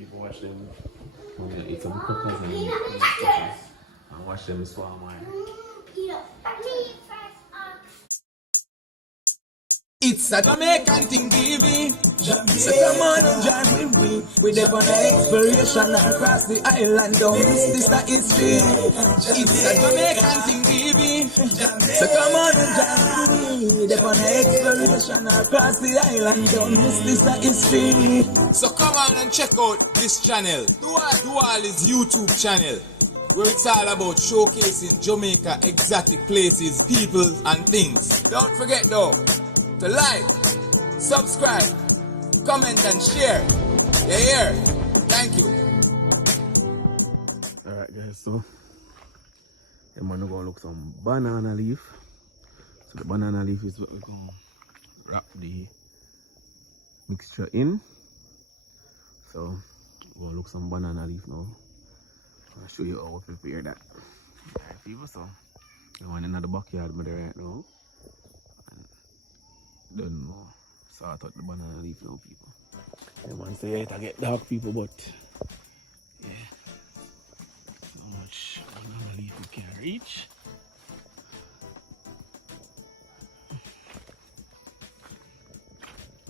people watch them. I'm gonna eat some crackers and eat crackers and watch them swallow mine. It's a Jamaican thing, baby. So come on and join with me. We're there for the exploration across the island. Don't miss this, that is free. It's a Jamaican thing, baby. So come on and join with me. We're there for the exploration across the island. Don't miss this, that is free. So come on and check out this channel. Duali's YouTube channel, where it's all about showcasing Jamaica exotic places, people and things. Don't forget though to like, subscribe, comment and share. You hear? Thank you. Alright guys, so I'm gonna go look some banana leaf. So the banana leaf is what we're gonna wrap the mixture in. So we're gonna look some banana leaf now. I'll show you how we prepare that. Alright people, so I'm in another backyard with right now. Don't know, sort out the banana leaf now people. Yeah man, say it I get dark people, but yeah, so much banana leaf we can reach.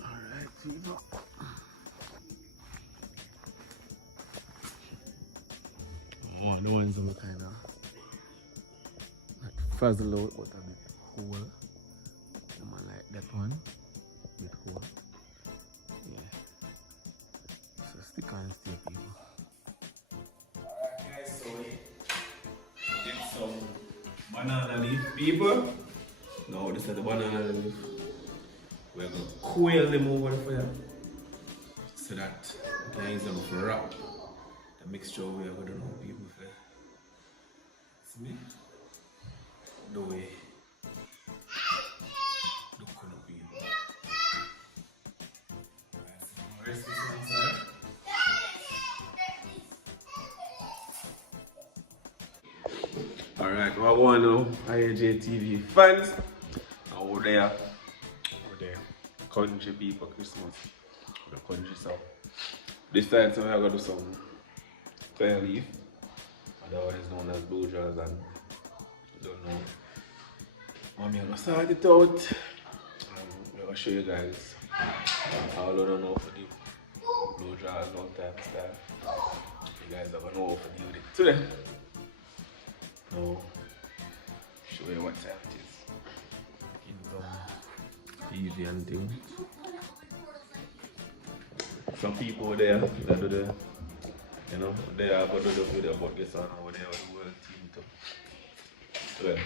Alright people. One of the ones that kind of like fuzzle out but a bit whole. Like that one, bit whole. Yeah. So stick and stay people. Alright guys, so we get some banana leaf people. Now this is the banana leaf. We're gonna coil them over the fire so that we can use them for wrap the mixture we are gonna know people for. See me? The way. Dukunoo people. Rest this one inside. Alright, what one now? IAJTV fans. Over there. Country people Christmas. The country stuff. This time so we're gonna do some twine leaf. Otherwise known as blue draws, and don't know. Mommy, I'm gonna sort it out. I'm gonna show you guys how I don't know for the blue draws long time style. You guys are gonna know how to deal with it today. Now, show you what time it is. Easy and thing. Some people there that do the, you know, they are going to do the video about this one over there with the world team too. Well,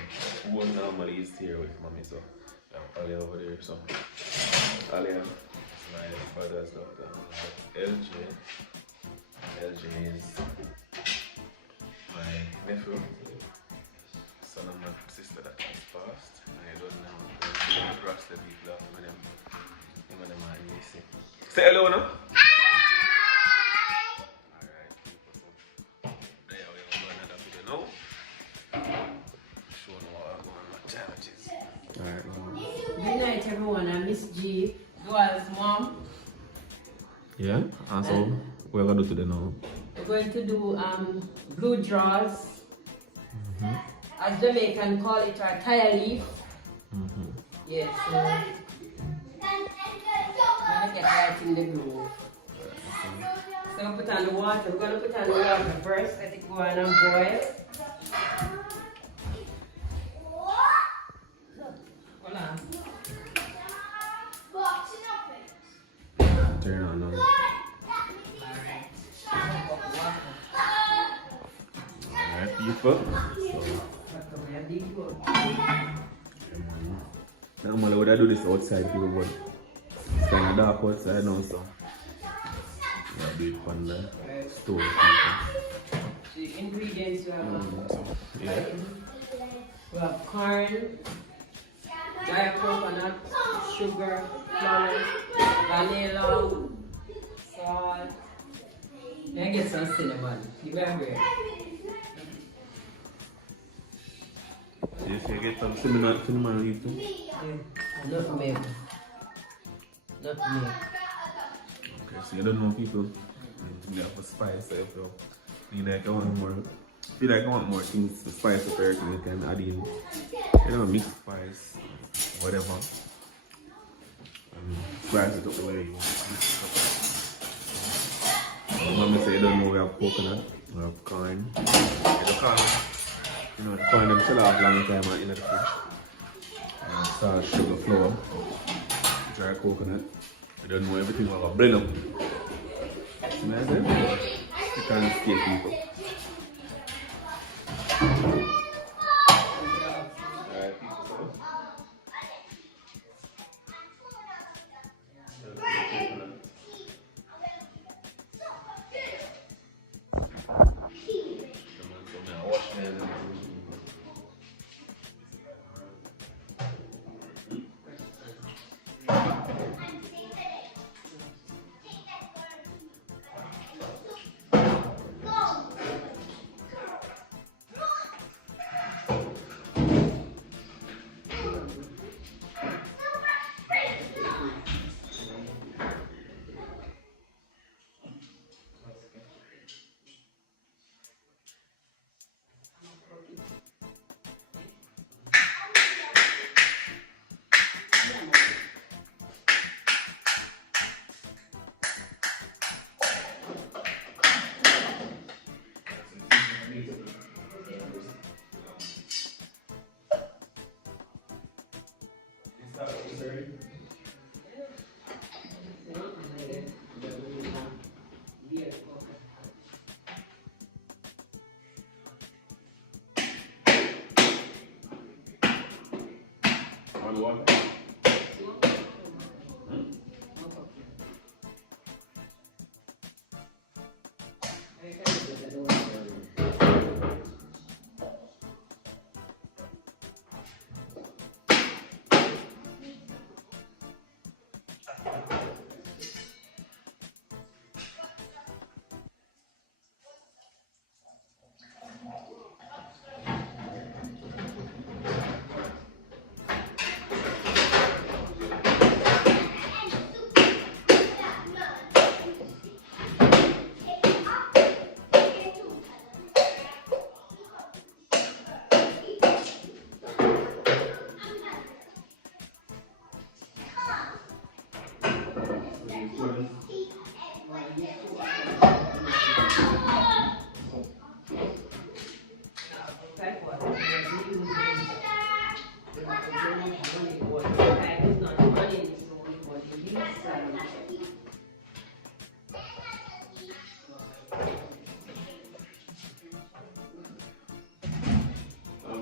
one normally is here with mommy, so Ali over there, so Ali and my father's daughter, LJ is my nephew, son of my sister that has passed. I don't know, across the people with them are easy. Say hello now. Alright, so there we go, another video now. Show them what challenges. Alright, good night everyone, I'm Miss G, Dual's mom. yeah, and so we're going to do today now. We're going to do blue draws. As Jamaican call it, our tire leaf. Yes, so I'm going to get right in the groove. So I'm going to put on the water. We're going to put on the water first, let it go on and boil. Hold on. Turn on now. Alright, people. Normally would I do this outside people, but it's kind of dark outside now, so I do it on the stove people. The ingredients you have, Yeah. we have corn, dry coconut, sugar, flour, vanilla, salt. Then I get some cinnamon. You better bread. Yes, you get some cinnamon leaf too? Yeah, nutmeg. Nutmeg. Okay, so you don't know people. And you have a spice, so if you feel like I want more, things to spice up everything, you can add in, mixed spice, whatever. And spice it up the way you want. Mommy say you don't know we have coconut, we have corn. The corn them still have long time in the fridge. Salt, sugar, flour, dry coconut. You don't know everything we have a blend up. You know what I'm saying? You can't escape people. Alright, people, so.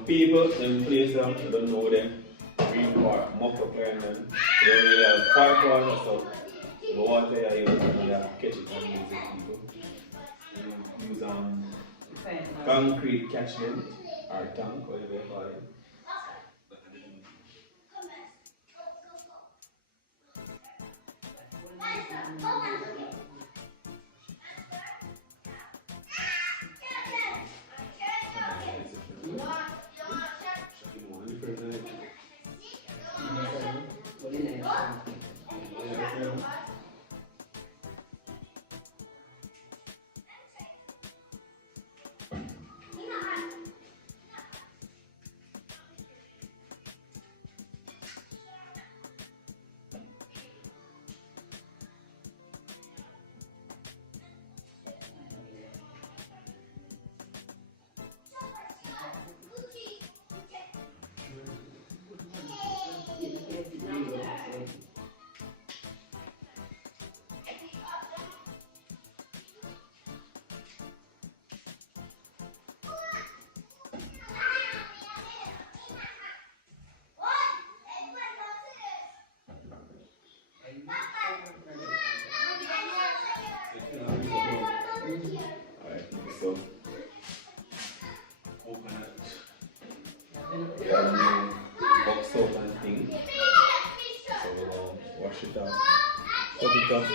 People in place I don't know them. Green part, MadePrepare and them. They don't really have part water, so the water I use, you have to catch it and use it, people. You use concrete catchment or tank, whatever you call it. Box soap and thing. So we'll wash it off, cut it off,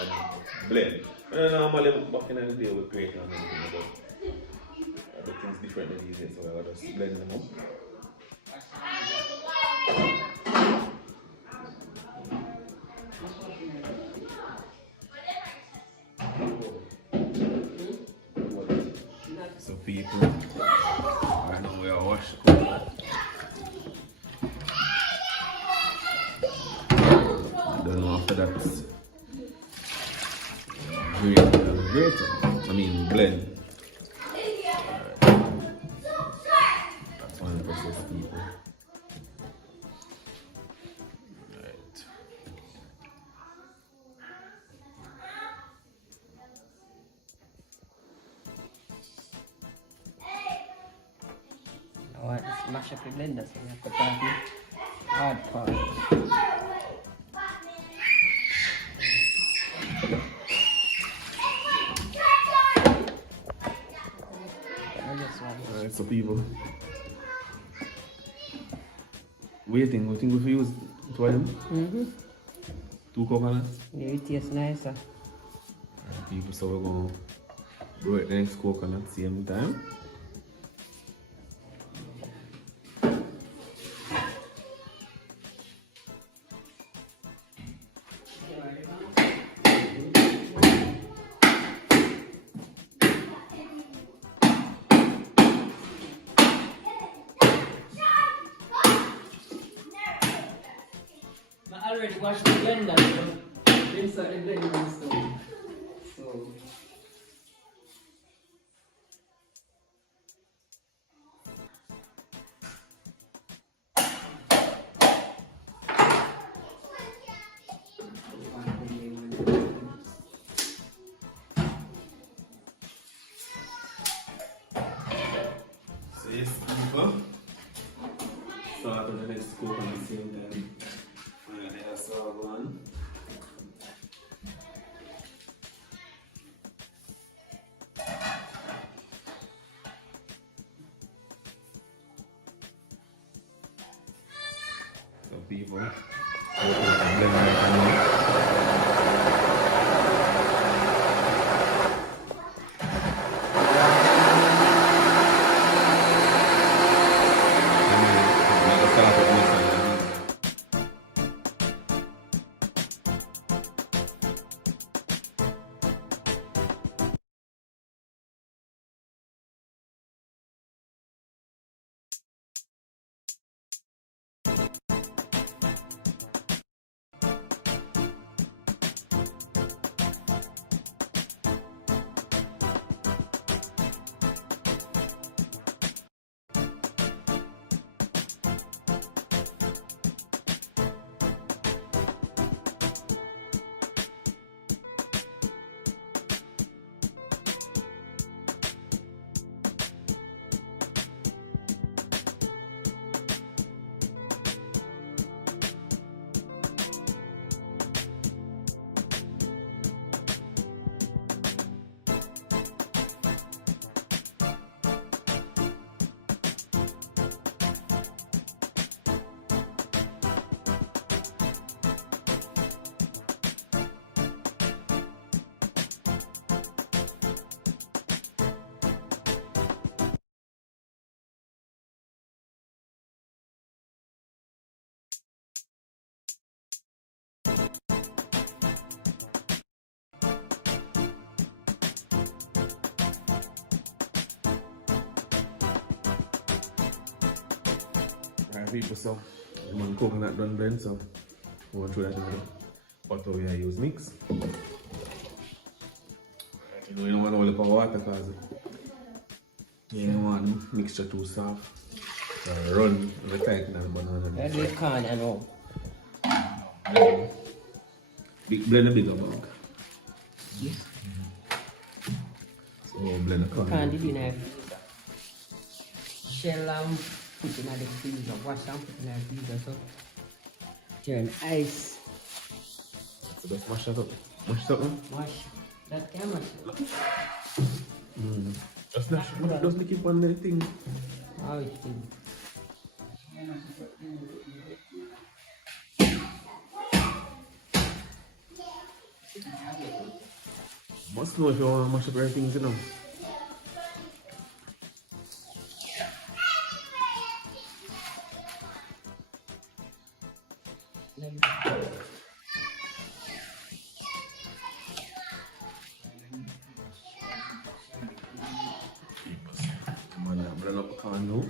and blend. And normally back in the day we grate and everything, but everything's different these days, so I'll just blend them up. So people, I know we are wash coconut. Then after that, grate. I mean blend. That's one process, people. Right. Now I just mash up the blender so you have to put the hard part. Alright, so people, what do you think? We think we use two of them? 2 coconuts? Yeah, it tastes nicer. Alright, people, so we're going to break the next coconut same time. I already washed the blender, so insert the blender and stuff. So So yes, people, start on the next coconut same time. And there's our one. So people, blend right now. Alright people, so one coconut done blend, so we want to throw that in the butter we use mix. You know, you don't want to hold up water because you don't want the mixture too soft. So run the tighten and banana. I do corn and all. Big blend a bigger bag. Yes. So blend the corn. Can't do in a freezer. Shell and put in the freezer. Wash and put in the freezer. So turn ice. So just mash it up. Mash it up, man. Mash. That can mash it. Just not keep on the thing. How it is. Must know if you want to mash up everything, you know. Duckanoo.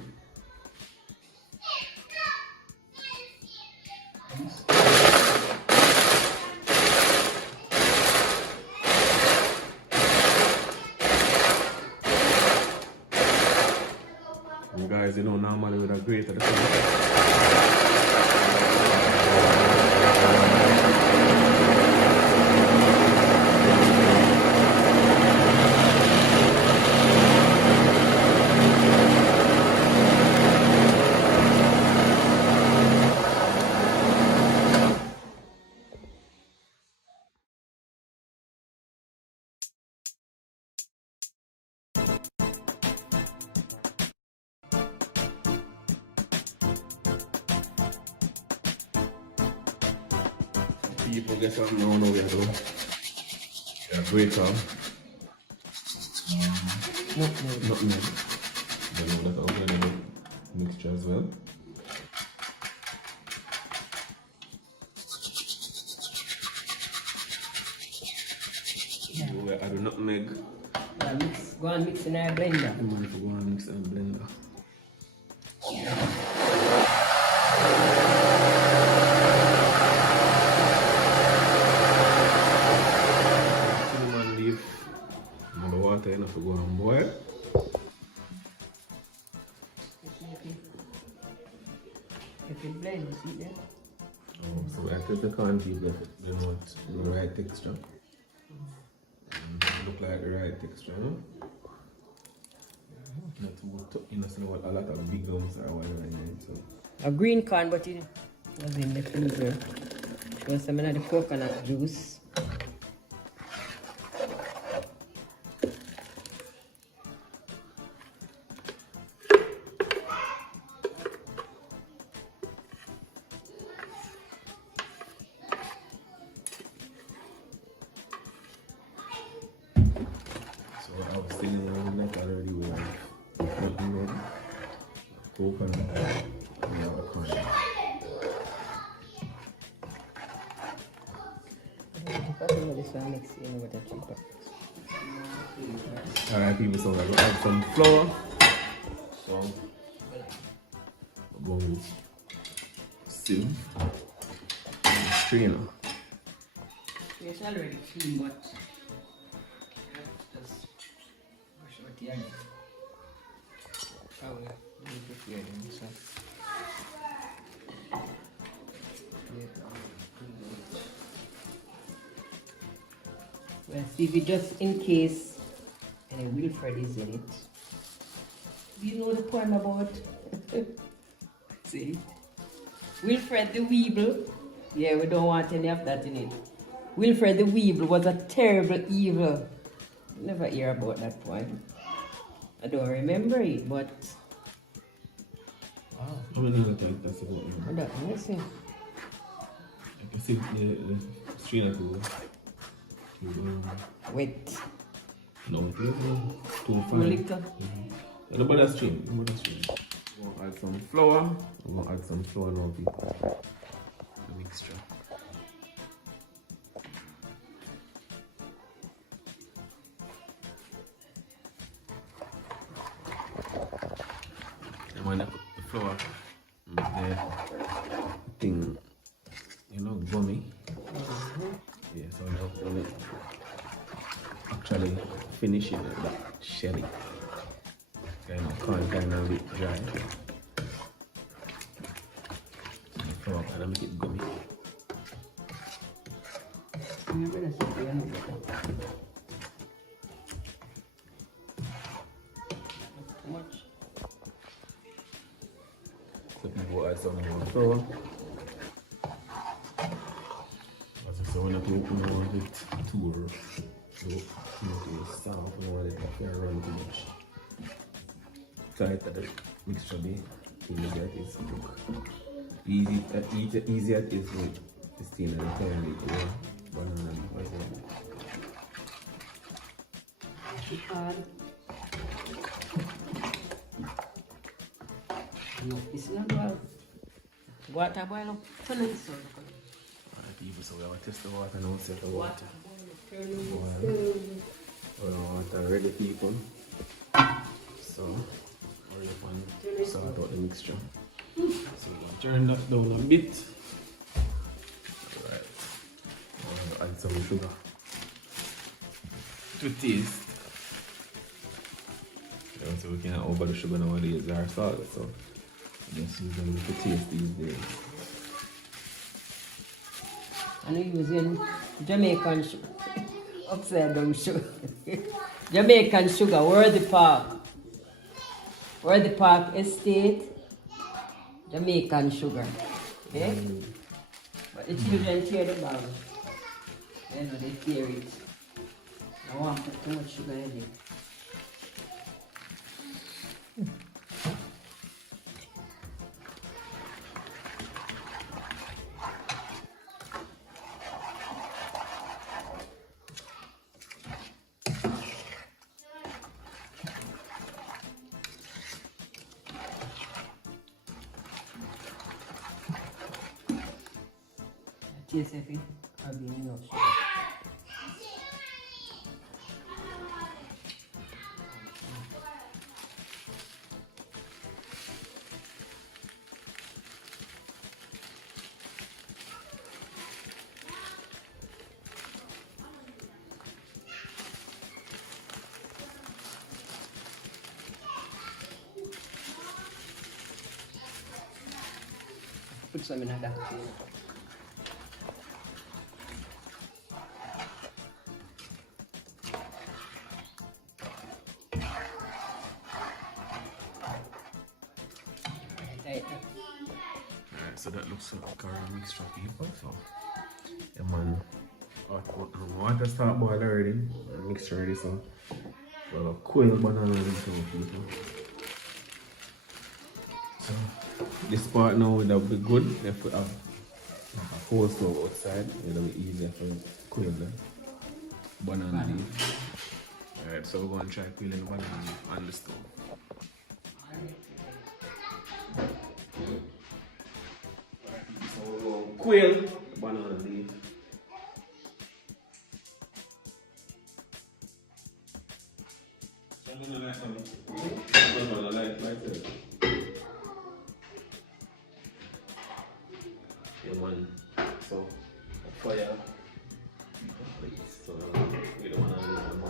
And guys, you know, normally with a grater, people get something now, we are doing. Yeah, grater. Nutmeg. You know that I'm going to do mixture as well. Yeah. We add the nutmeg. Go and mix in our blender. I'm going to go and mix in the blender. Cinnamon leaf. And the water enough to go and boil. If you blend, you see that? Oh, so we have to take the corn people they know it do the right texture. Look like the right texture, no? Not too, you know, a lot of big lumps or whatever in it, so. A green corn, but it was in the freezer. Because some of the coconut juice. So I was thinking around that already with nutmeg, coconut, and the corn. This one mix in with the cheaper. Alright people, so I'm gonna add some flour. So bowl, sieve, and strainer. It's already clean, but just wash out the onion. How we prepare them, so. Well, Stevie, just in case any Wilfred is in it. Do you know the poem about? See? Wilfred the Weeble. Yeah, we don't want any of that in it. Wilfred the Weeble was a terrible evil. Never hear about that poem. I don't remember it, but. Wow. How many do you think that's about? I don't know, see. I can see the strainer too. Wait. No, it is too Too little. The butter stream. We're going to add some flour. We're going to add some flour now, people. The mixture. And when I put the flour, the thing, you know, gummy. Yeah, so now I'm going to actually finish it with that shelly. Kind of a bit dry. So the flour kind of make it gummy. So people add some more flour. As I said, when I put more of it too rough. So, you know, to start when I want it to run too much. Tight that the mixture be easy it is to cook. Easy it is with the steam and the time with the banana and what's No, it's not well. Water boil up. Turn it so. people, so we have to test the water now, set the water. Water ready, people. So hurry up and sort out the mixture. So we'll turn that down a bit. Alright. I'll add some sugar to taste. So we can't over the sugar nowadays or salt, so I just use a little taste these days. And we're using Jamaican sugar, upside down sugar. Jamaican sugar, Worthy Park Estate, Jamaican sugar. Okay? But the children tear the bag. You know, they tear it. I want to put too much sugar in it. Taste if it has been enough sugar. Put some in that. Alright, so that looks like our mixture people. So yeah man, water start boil already. Mixture already, so we'll coil banana into people. So this part now will be good if we have a cold stove outside. It'll be easier for coil the banana leaf. Alright, so we're going to try coiling the banana leaf on the stove. So we're going to coil the banana leaf. Yeah, man. So, fire. So, we don't want to leave the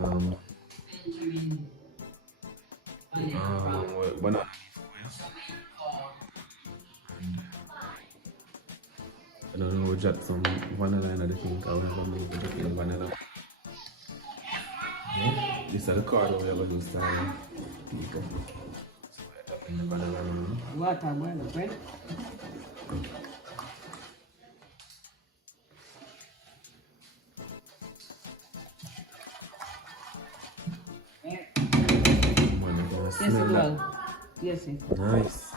banana. I don't know, we'll jack some vanilla in the thing. I will make the vanilla. Yeah. This is the card we are going to use to people. So we're tapping the vanilla now. Water, boil, right? Yes, it will. Yes, it. Nice.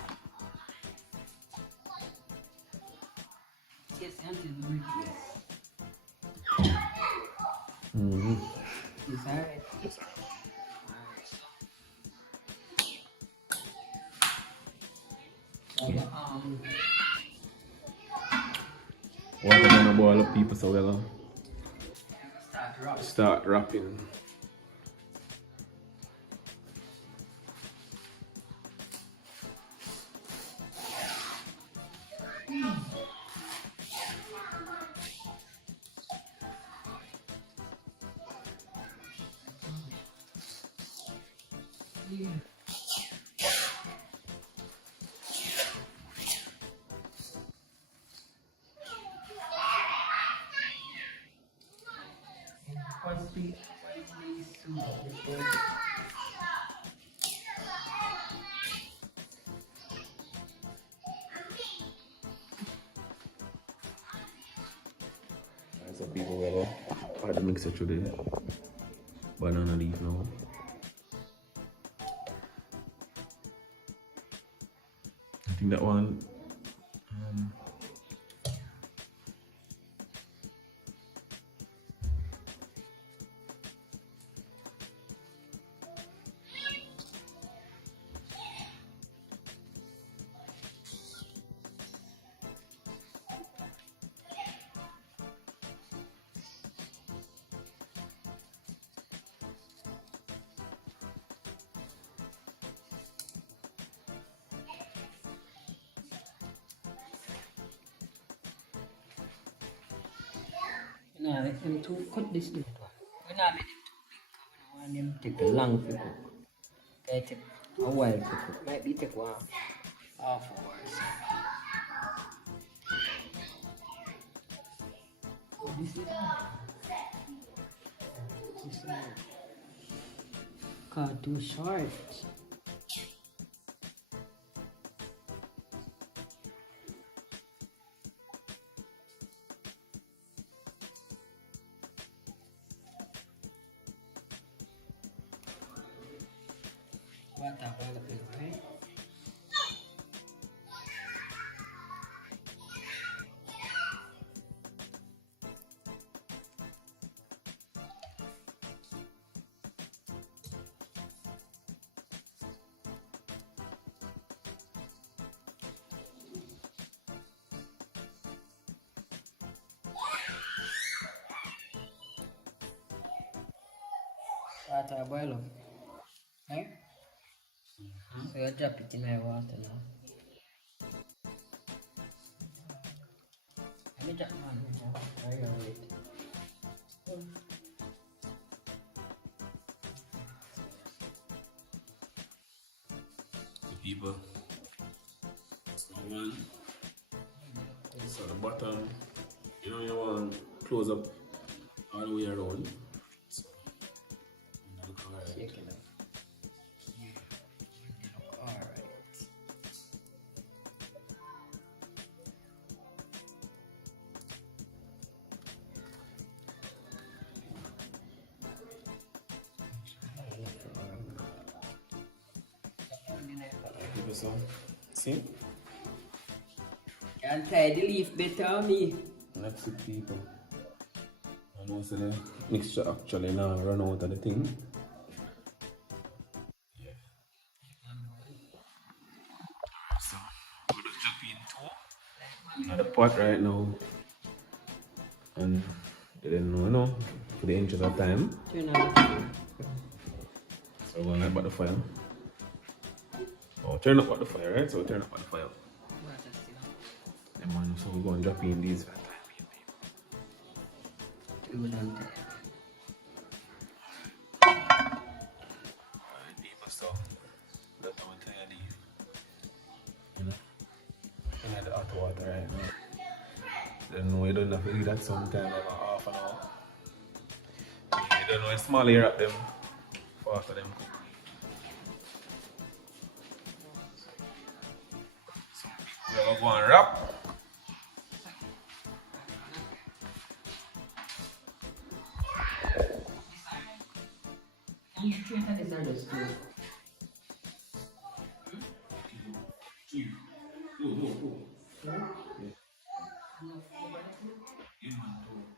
Yes, until the brick, yes. It's alright. Water gonna boil up people, so we're gonna start wrapping. So people will add the mixture to the banana leaf now. I think that one No, let them to cut this little one. We not make it too big because we don't want them to take a long to cook. They take a while to cook. Might be take one half hour. Oh, this is cut too short. Water, right? Water boil up. Right? So you drop it in my water now. Let me drop one more. Very good. the people. So one. So the bottom, you know, you want to close up all the way around. So look alright. Shake it up. Alright. Give it some. See? Can't try the leaf better on me. Next with people. I know so the mixture actually now run out of the thing. Yeah. So we'll just jump into another pot right now. And then no, for the inches of time. Turn on. So we're gonna light the fire. Oh, turn up the fire, right? So turn up the fire. Yeah, man, so we're going to drop in these. water right now. Then we don't have to do that sometime like half an hour. You don't know it's small here at them after them. So we're gonna go and wrap.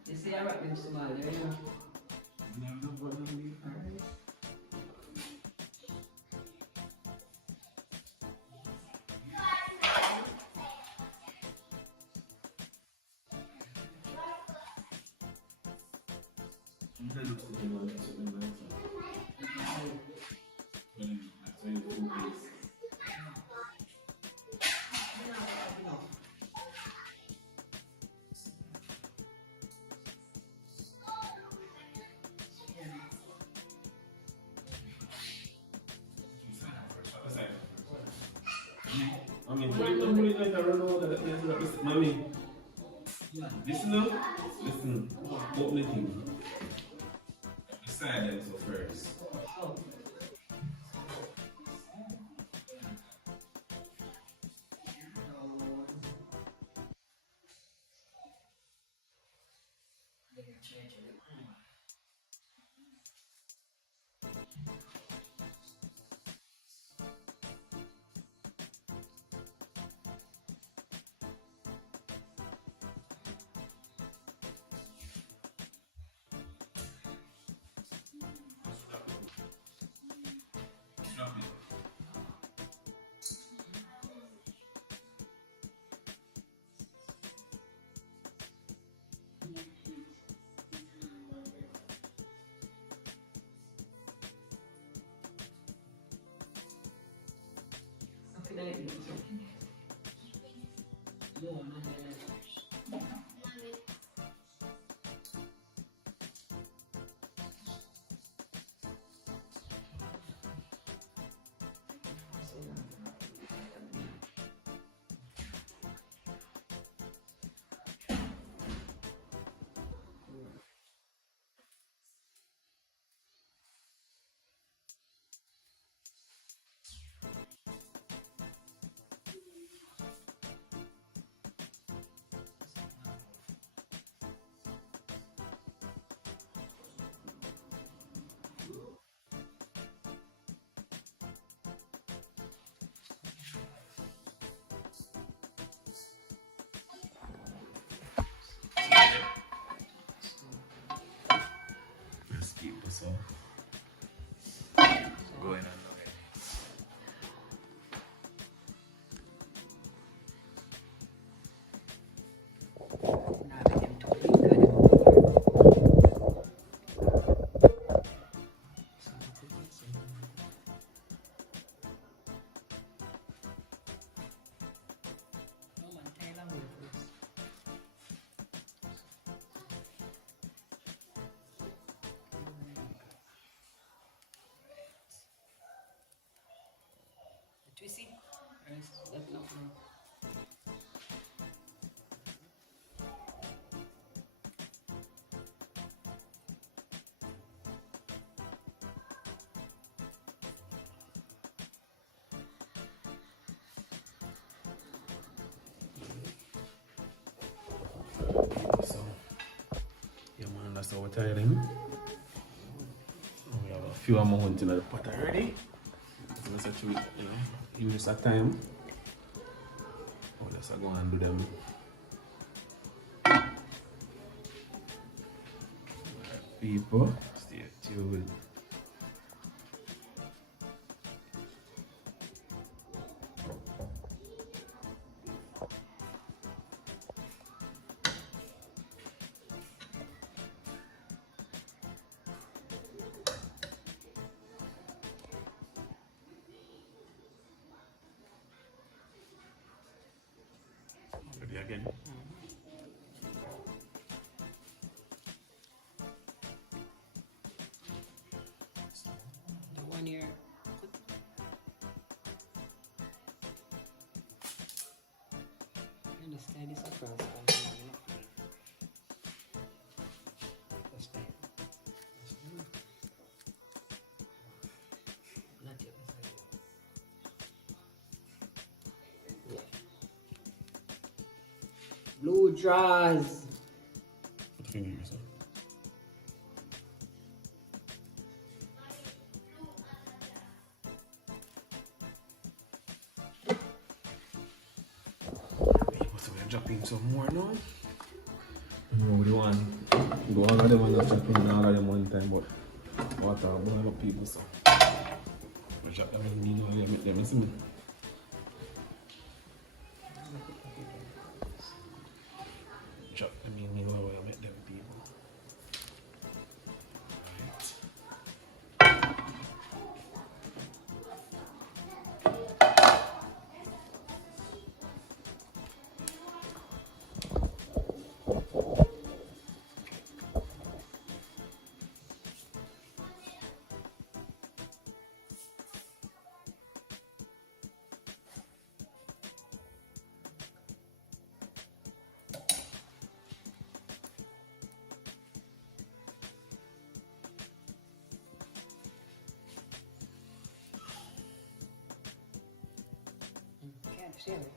You see, I wrap them small there, you know. Mommy, listen, open the thing. Beside them so first. Let's keep this off. Going on already. Twisty? That's not wrong. So, yeah man, that's our tiling. We have a few amounts in the pot already. So let's actually, use that time. Oh, let's go and do them. People, stay tuned. Ready again. The one here. this across. Blue Draws. So we're dropping some more now. No, we don't want go all of them and not dropping all of them one time, but water boil up people, so we drop them in, you know, you make them, you see me? Drop them in, you know, you make them people. Share it.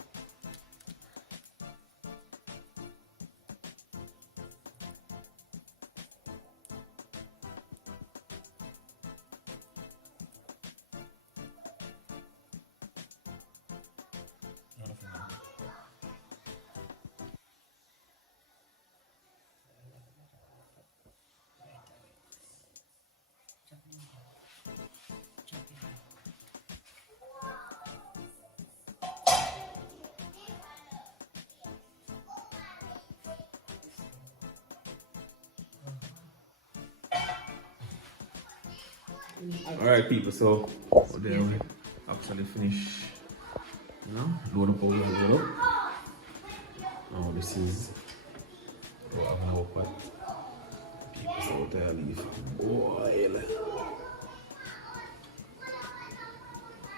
Alright people, so there we actually finish, you know, load up all the way up. Now this is what I have now pot. People, so there leave boil.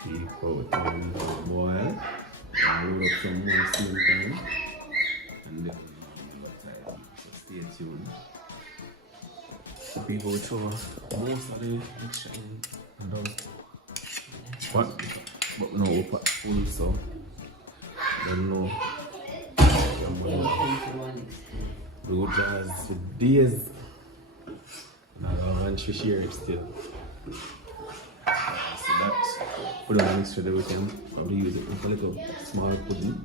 People turn boil. And load up some more same time. And then so stay tuned. So people will throw most of the mixture in and done. But no pot full, so I don't know. Blue Draws for days. And I don't want to share it still. So that's put on the mixture that we can probably use it for a little small pudding.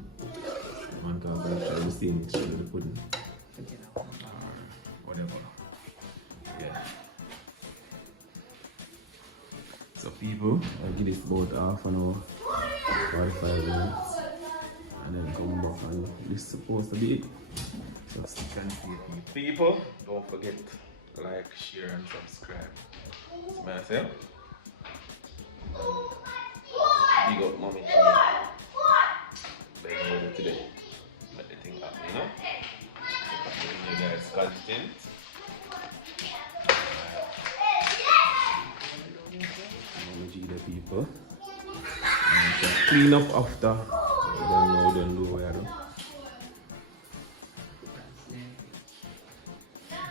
One can try the same mixture with the pudding. Or whatever. Yeah. So people, I'll give this about half an hour, 45 minutes, and then come back and this is supposed to be it. So stick and stay. People, don't forget to like, share and subscribe. It's myself. Big up mommy today. Make the thing happen, you know? Giving you guys content. The people and clean up after. Don't do what I do.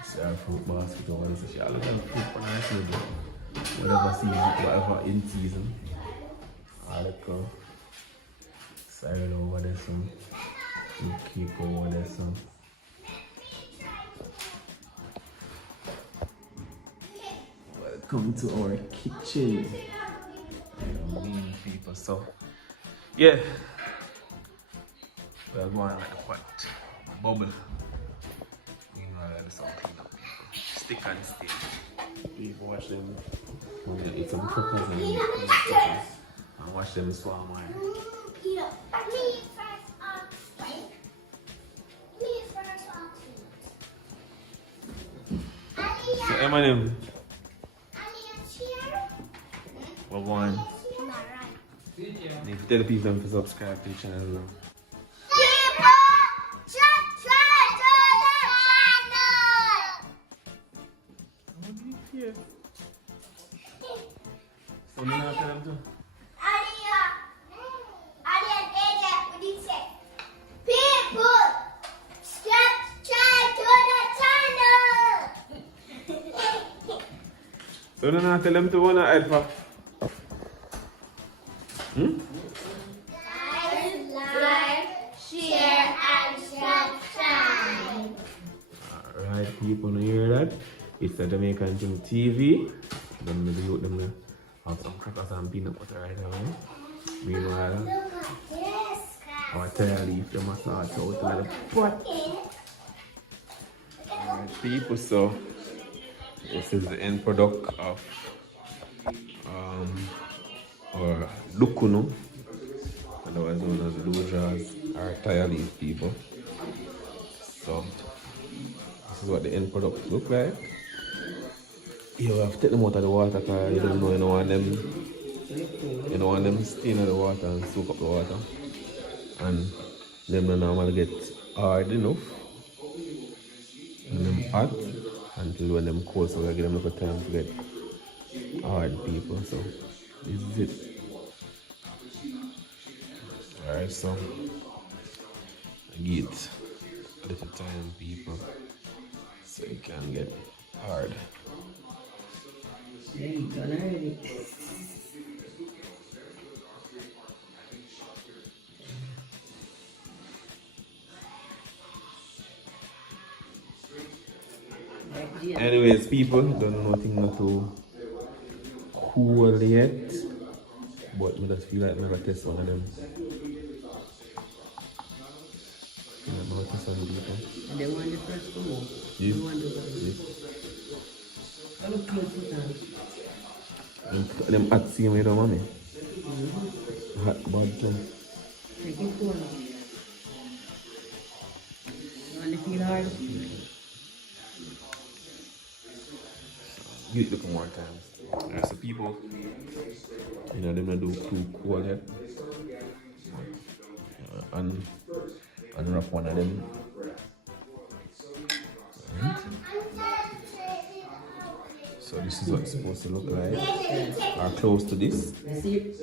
See our fruit basket or whatever. She all of them fruit for nice little. Whatever season, whatever in season. All the cow. Side over there some. Keep over there some. Welcome to our kitchen. People, so yeah, we're going to let the pot bubble. You know, let this all clean up, people. Stick and stay. People watch them. We're gonna eat some peppers and watch them swallow mine. So Eminem, we're going. Need to tell the people to subscribe to the channel as well. People, subscribe to the channel! So you know what I'm doing? People, So don't have to tell them to wanna add for. Like, share, and subscribe. Alright, people, you hear that? It's a Jamaican Thing TV. Then maybe you them have some crackers and peanut butter right away. Meanwhile, Look at this, guys. our tail leaf, they must start out a little pot. Alright, people, so this is the end product of our Dukunoo, otherwise known as Blue Draws, our tail leaf, people. So this is what the end product look like. You have to take them out of the water because you don't know, you don't want them stay in the water and soak up the water. And them don't normally get hard enough. And them hot until when them cold, so we give them a little time to get hard, people. So this is it. Alright, so I give it a little time, people, so it can get hard. Yeah, you done already. Anyways, people, don't know nothing not to cool yet, but I just feel like I never test one of them. I'm not test one, people. And they want the first one. Yes. They want the first Yes. one. Look close to them. Them hot same way down, mommy. Hot bad too. Take it cool. You want to feel hard? Give it a couple more times. Alright, so people, you know, them not do too cool yet. Unwrap one of them. Right. So this is what it's supposed to look like. Or close to this. You see?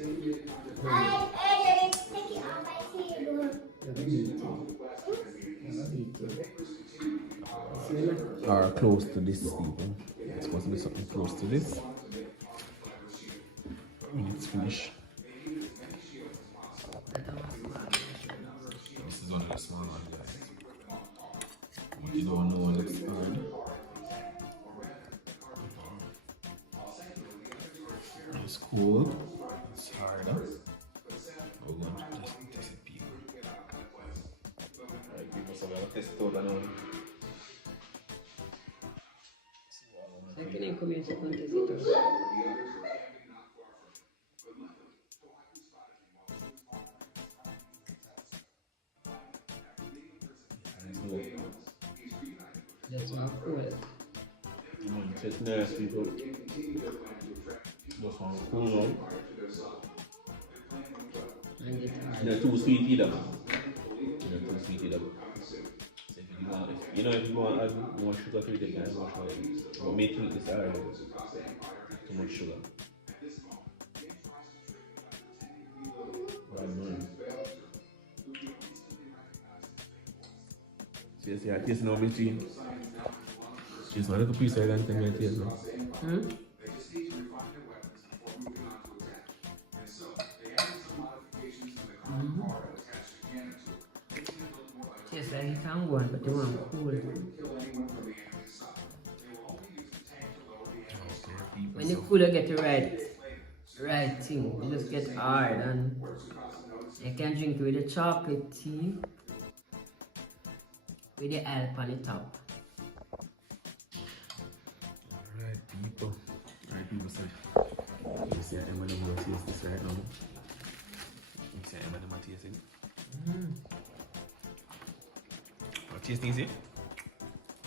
Or close to this, people. It's supposed to be something close to this. When it's finished. This is one of the small ones, guys. But you don't know when it's hard. It's cool. It's harder. We're going to test it, people. Alright, people, so we're going to test it out now. Second come here to contest it. That's not cool. It's nice, people. Just want to cool now. And get hard. They're too sweet either. They're too sweet either. So if you want, if you want to add more sugar to it, you can add more sugar. But making it this hard, too much sugar. So you see, I taste now between. She's not a little piece I can tell me I taste now. Yes, like you can go on, but you want cool. When you cool, you get the right thing. You just get hard, and you can drink it with the chocolate tea with the help on the top. Alright, people, so you see I'm gonna taste this right now. You see I'm gonna taste it. What tasting is it?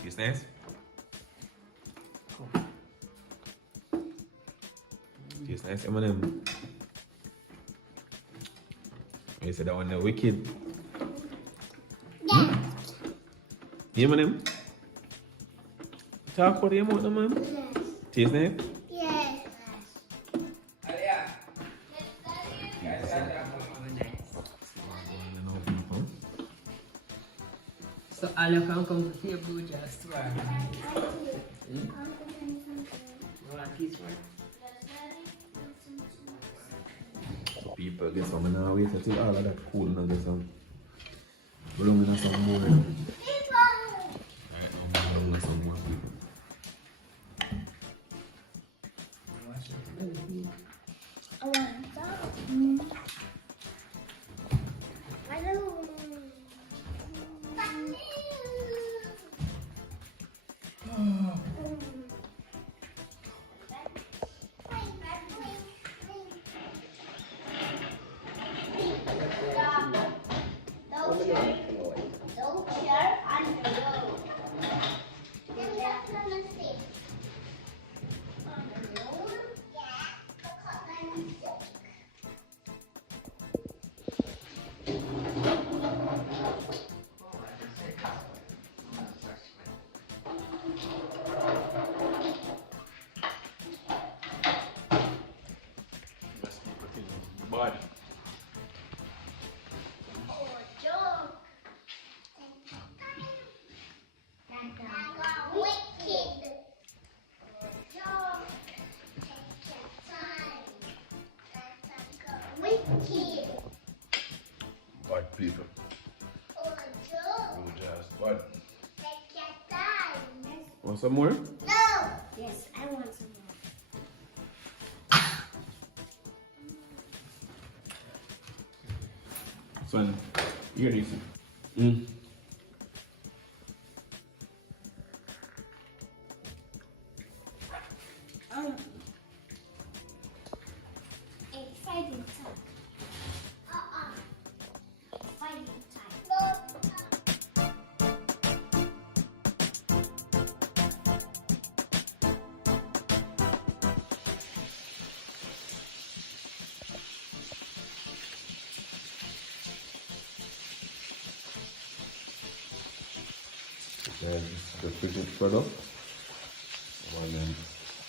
Tastes nice? Tastes nice, M&M. You said that one the wicked. Yeah, M&M? Talk for the amount, man. Tastes nice? Yes. So all you can come to see a Blue Draws store. one piece more. So people get some now wait until all of that cool and get some. Belong in some more. Alright, now belong in some more people. I want I don't. Don't share on the road. Then that's a mistake. On the road? Yeah, because I'm sick. Let's keep it in the body. Oh, joke. Wicked. Joke. Take your time. Wicked. Bad people. Oh, joke. Blue Draws, bad. Take your time. Want some more? No. Yes, I want some more. Son, you're decent. Exciting time. Exciting time. Then the finished product. And then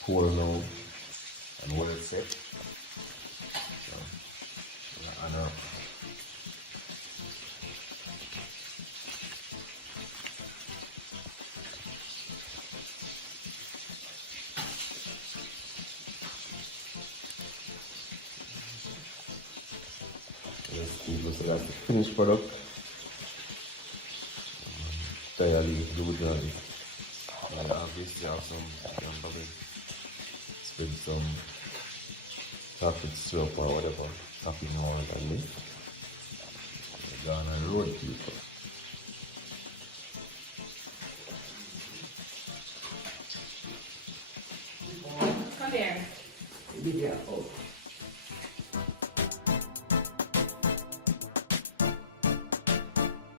pour now and well set. So, and so that's the finished product. Entirely blue draws. And obviously have some probably spread some chocolate syrup or whatever topping you want on it. We're gonna roll people. Come here. Video. Oh.